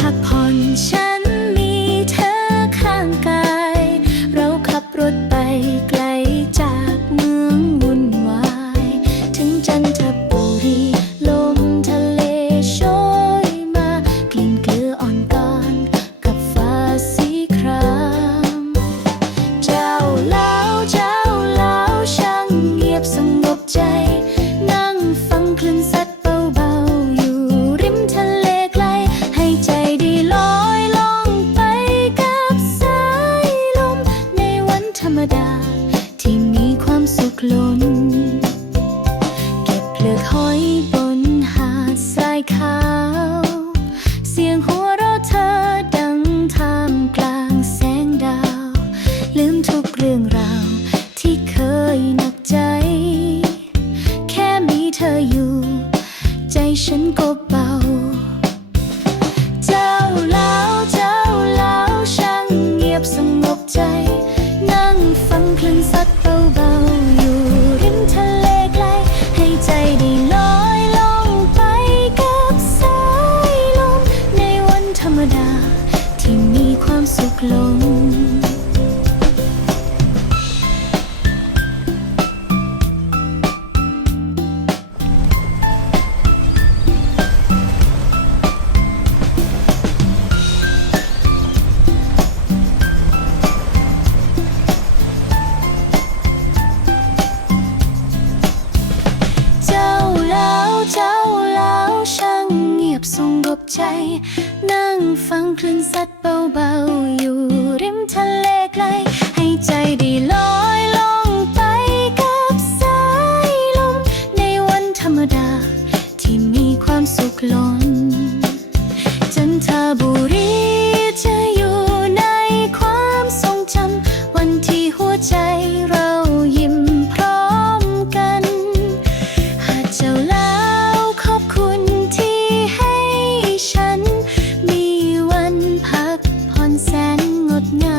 พักผ่อนฉัน เก็บเปลือกหอยบนหาดทรายขาว เสียงหัวเราะเธอดังท่ามกลางแสงดาว ลืมทุกเรื่องราวที่เคยหนักใจ แค่มีเธออยู่ ใจฉันก็เบา เจ้าแล้วเจ้าแล้วช่างเงียบสงบใจ นั่งฟังคลื่นซัดเบ ความสุขลง บใจ นั่งฟังคลื่นซัดเบาๆ อยู่ริมทะเลไกล ให้ใจ ngọt ngào